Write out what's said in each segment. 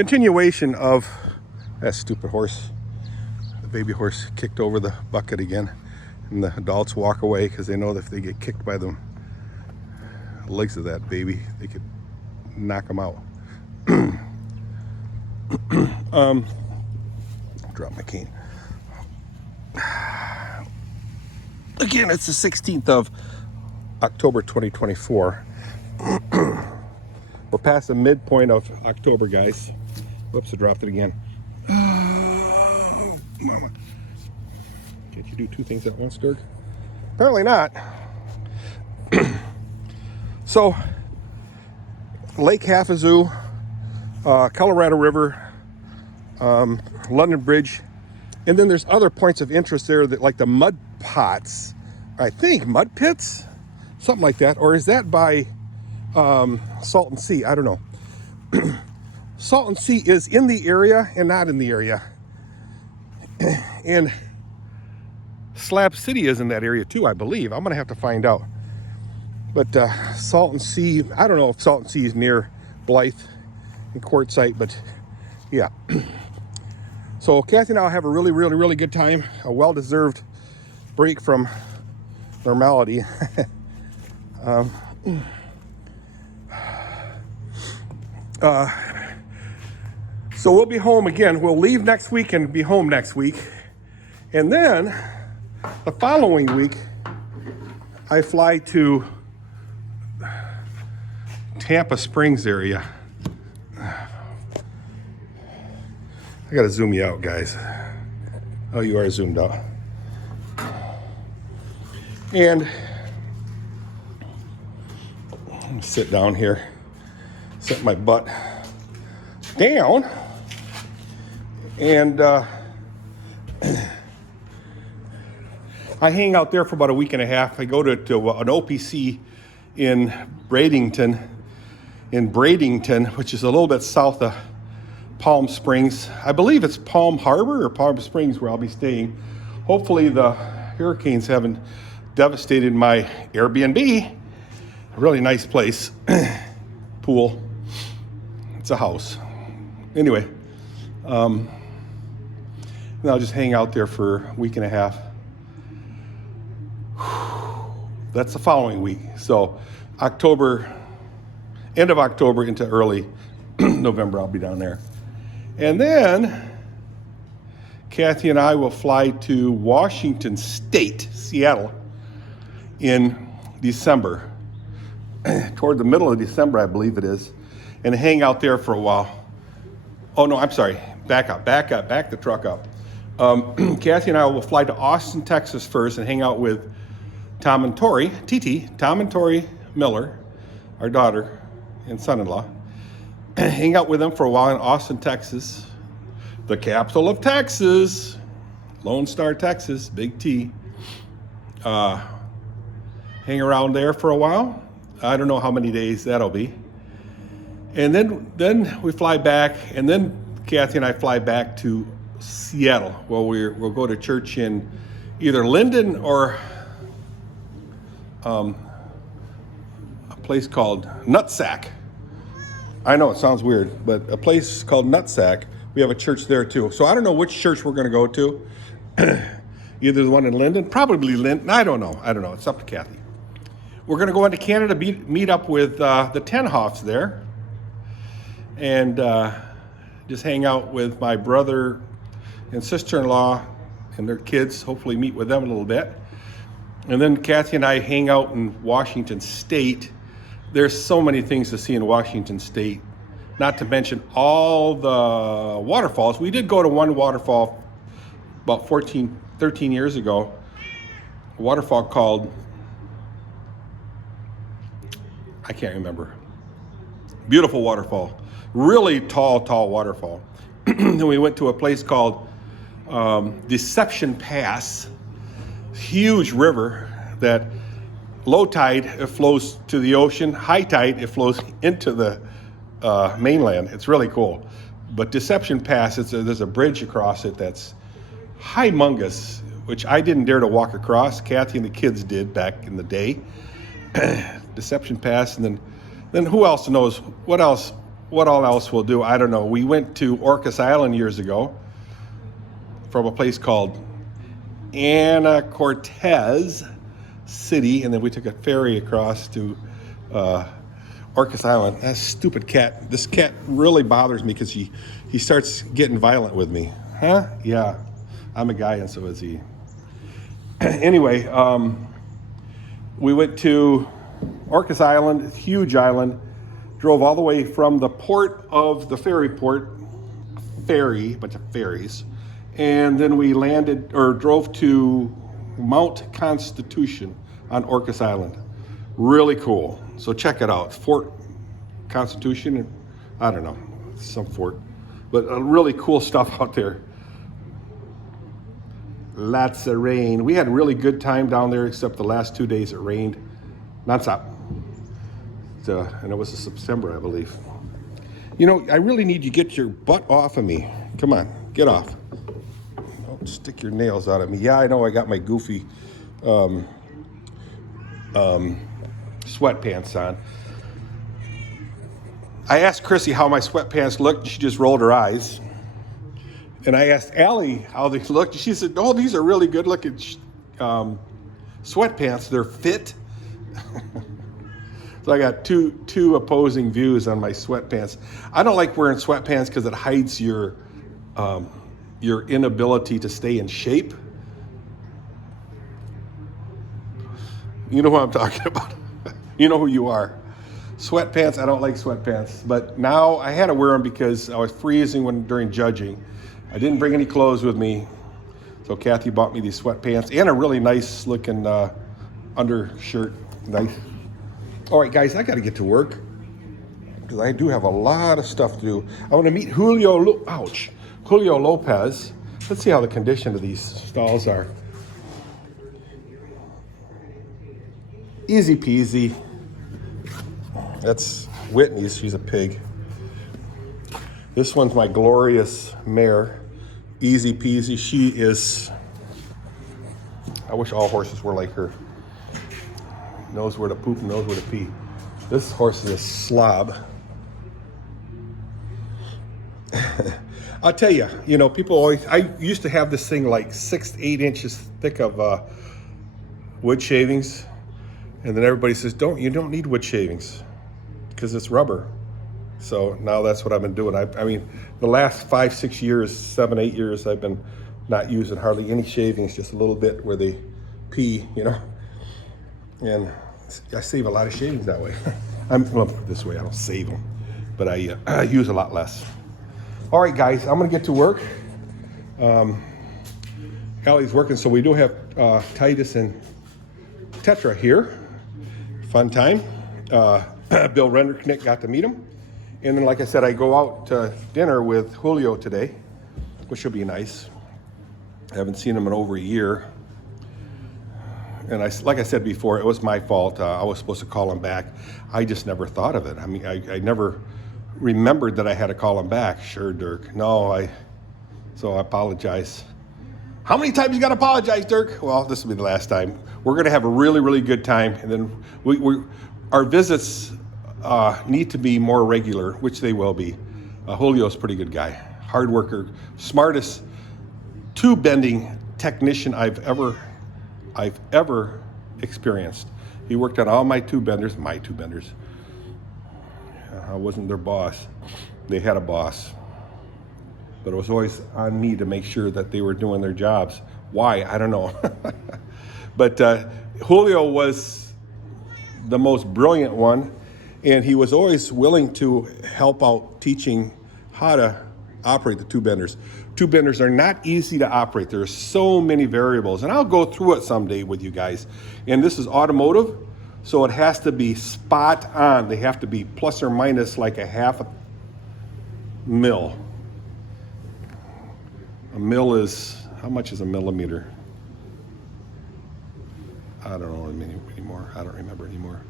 continuation of that stupid horse. The baby horse kicked over the bucket again, and the adults walk away because they know that if they get kicked by the legs of that baby, they could knock them out. Drop my cane. Again, it's the 16th of October 2024. We're past the midpoint of October, guys. Whoops, I dropped it again. Mama. Can't you do two things at once, Dirk? Apparently not. So, Lake Havasu, Colorado River, London Bridge, and then there's other points of interest there that, like the mud pots, I think mud pits, something like that. Or is that by Salton Sea? I don't know. Salton Sea is in the area and not in the area, and Slab City is in that area too, I believe. I'm gonna have to find out. But Salton Sea, I don't know if Salton Sea is near Blythe and Quartzsite, but yeah. So Kathy and I will have a really good time, a well-deserved break from normality. So we'll be home again. We'll leave next week and be home next week. And then the following week, I fly to Tampa Springs area. I gotta zoom you out, guys. Oh, you are zoomed out. And let me sit down here, set my butt down, and I hang out there for about a week and a half. I go to an OPC in Bradenton, which is a little bit south of Palm Springs. I believe it's Palm Harbor or Palm Springs where I'll be staying. Hopefully the hurricanes haven't devastated my Airbnb. A really nice place. Pool. It's a house. Anyway, and I'll just hang out there for a week and a half. That's the following week. So October, end of October into early November, I'll be down there. And then Kathy and I will fly to Washington State, Seattle, in December. Toward the middle of December, I believe it is, and hang out there for a while. Oh no, I'm sorry, back the truck up. Kathy and I will fly to Austin, Texas first and hang out with Tom and Tori Miller, our daughter and son-in-law. Hang out with them for a while in Austin, Texas, the capital of Texas, Lone Star, Texas, Big T. Hang around there for a while. I don't know how many days that'll be. And then we fly back, and then Kathy and I fly back to Seattle, where we'll go to church in either Linden or a place called Nutsack. I know it sounds weird, but a place called Nutsack. We have a church there too. So I don't know which church we're going to go to. Either the one in Linden, probably Linden. I don't know. It's up to Kathy. We're going to go into Canada, meet up with the Ten Haafs there, and just hang out with my brother and sister-in-law and their kids. Hopefully meet with them a little bit. And then Kathy and I hang out in Washington State. There's so many things to see in Washington State, not to mention all the waterfalls. We did go to one waterfall about 13 years ago, a waterfall called, I can't remember. Beautiful waterfall, really tall waterfall. Then we went to a place called Deception Pass, huge river that low tide, it flows to the ocean. High tide, it flows into the mainland. It's really cool. But Deception Pass, there's a bridge across it that's humongous, which I didn't dare to walk across. Kathy and the kids did back in the day. Deception Pass, and then who else knows? What else what all else we'll do, I don't know. We went to Orcas Island years ago from a place called Anacortes City, and then we took a ferry across to Orcas Island. That stupid cat. This cat really bothers me because he starts getting violent with me. Huh? Yeah, I'm a guy and so is he. Anyway, we went to Orcas Island, huge island, drove all the way from the port of the ferry, bunch of ferries, and then we landed or drove to Mount Constitution on Orcas Island. Really cool. So check it out. Fort Constitution, I don't know, some fort, but really cool stuff out there. Lots of rain. We had a really good time down there, except the last 2 days it rained nonstop. And it was in September, I believe. You know, I really need you to get your butt off of me. Come on, get off. Don't stick your nails out at me. Yeah, I know I got my goofy sweatpants on. I asked Chrissy how my sweatpants looked, and she just rolled her eyes. And I asked Allie how they looked. She said, "Oh, these are really good looking sweatpants. They're fit." So I got two opposing views on my sweatpants. I don't like wearing sweatpants because it hides your inability to stay in shape. You know who I'm talking about. You know who you are. Sweatpants, I don't like sweatpants. But now I had to wear them because I was freezing during judging. I didn't bring any clothes with me. So Kathy bought me these sweatpants and a really nice looking undershirt. Nice. All right, guys, I got to get to work because I do have a lot of stuff to do. I want to meet Julio Lopez. Let's see how the condition of these stalls are. Easy peasy. That's Whitney's. She's a pig. This one's my glorious mare. Easy peasy. She is, I wish all horses were like her. Knows where to poop and knows where to pee. This horse is a slob. I'll tell you, you know, people always, I used to have this thing like 6 to 8 inches thick of wood shavings. And then everybody says, you don't need wood shavings because it's rubber. So now that's what I've been doing. I mean, the last 5, 6 years, 7, 8 years, I've been not using hardly any shavings, just a little bit where they pee, you know. And I save a lot of shavings that way. Well, this way, I don't save them, but I use a lot less. All right, guys, I'm gonna get to work. Allie's working, so we do have Titus and Tetra here. Fun time. Bill Renderknick got to meet him. And then, like I said, I go out to dinner with Julio today, which will be nice. I haven't seen him in over a year. And like I said before, it was my fault. I was supposed to call him back. I just never thought of it. I mean, I never remembered that I had to call him back. Sure, Dirk. No, so I apologize. How many times you got to apologize, Dirk? Well, this will be the last time. We're going to have a really, really good time. And then our visits need to be more regular, which they will be. Julio's a pretty good guy. Hard worker. Smartest tube bending technician I've ever experienced. He worked on all my tube benders. I wasn't their boss. They had a boss. But it was always on me to make sure that they were doing their jobs. Why? I don't know. But Julio was the most brilliant one, and he was always willing to help out teaching how to operate the tube benders. Tube benders are not easy to operate. There are so many variables, and I'll go through it someday with you guys. And this is automotive, so it has to be spot on. They have to be plus or minus like a half a mil. A mil is, how much is a millimeter? I don't know anymore. I don't remember anymore.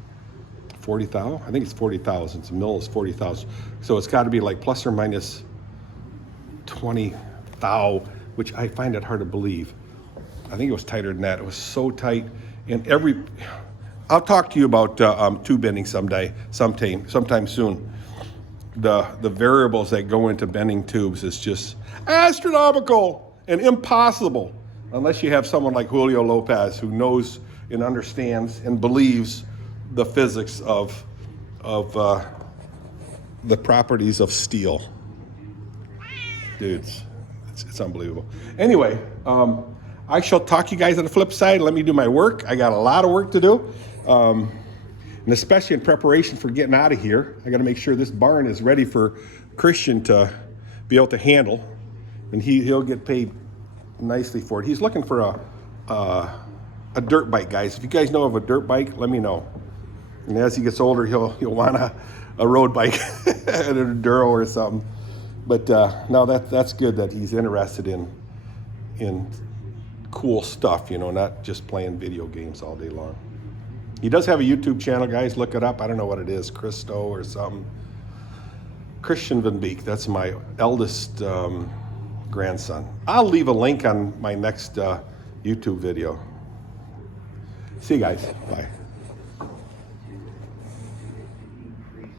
40,000? I think it's 40,000. A mil is 40,000. So it's got to be like plus or minus 20 thou, which I find it hard to believe. I think it was tighter than that. It was so tight. And I'll talk to you about tube bending sometime soon. the variables that go into bending tubes is just astronomical and impossible unless you have someone like Julio Lopez who knows and understands and believes the physics of the properties of steel. Dudes, it's unbelievable. Anyway, I shall talk to you guys on the flip side. Let me do my work. I got a lot of work to do. And especially in preparation for getting out of here, I got to make sure this barn is ready for Christian to be able to handle, and he'll get paid nicely for it. He's looking for a dirt bike, guys. If you guys know of a dirt bike, let me know. And as he gets older, he'll want a road bike, an enduro or something. But no, that's good that he's interested in cool stuff, you know, not just playing video games all day long. He does have a YouTube channel, guys. Look it up. I don't know what it is, Christo or something. Christian Van Beek. That's my eldest grandson. I'll leave a link on my next YouTube video. See you guys. Bye.